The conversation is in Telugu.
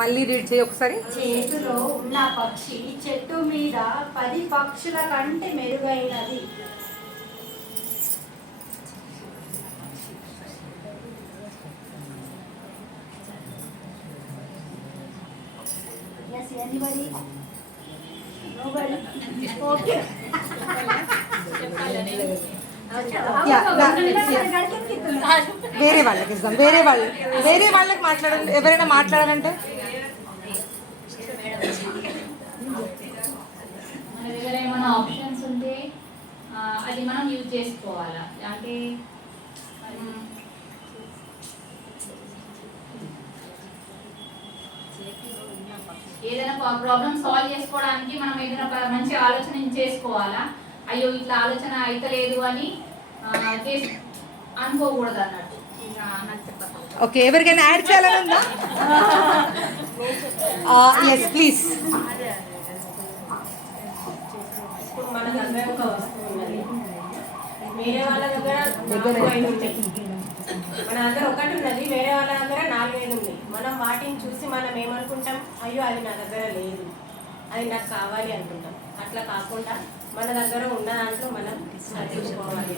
మళ్ళీ రీడ్ చేయి ఒకసారి. చేతిలో ఉన్న పక్షి చెట్టు మీద 10 పక్షుల కంటే మెరుగైనది. Yes, anybody? Nobody? Okay. వేరే వాళ్ళకి ఇద్దాం. వేరే వాళ్ళకి మాట్లాడండి. ఎవరైనా మాట్లాడాలంటే మన దగ్గర ఏమైనా ఆప్షన్స్ ఉంటే అది మనం యూజ్ చేసుకోవాలా. అంటే ఏదైనా ప్రాబ్లం సాల్వ్ చేసుకోవడానికి మనం ఏదైనా మంచి ఆలోచన చేసుకోవాలా. అయ్యో ఇట్లా ఆలోచన అయితలేదు అని అనుకోకూడదు అన్నట్టు. ఓకే, ఎవరికైనా యాడ్ చేయాలని ఉందా? Yes please. మన దగ్గర ఒక వస్తువు ఉన్నది, వేరే వాళ్ళ దగ్గర 4-5 ఉంటాయి. మన దగ్గర ఒకటి ఉన్నది, వేరే వాళ్ళ దగ్గర 4-5 ఉంది. మనం వాటిని చూసి మనం ఏమనుకుంటాం, అయ్యో అది నా దగ్గర లేదు, అది నాకు కావాలి అనుకుంటాం. అట్లా కాకుండా మన దగ్గర ఉన్న దాంట్లో మనం చూసుకోవాలి.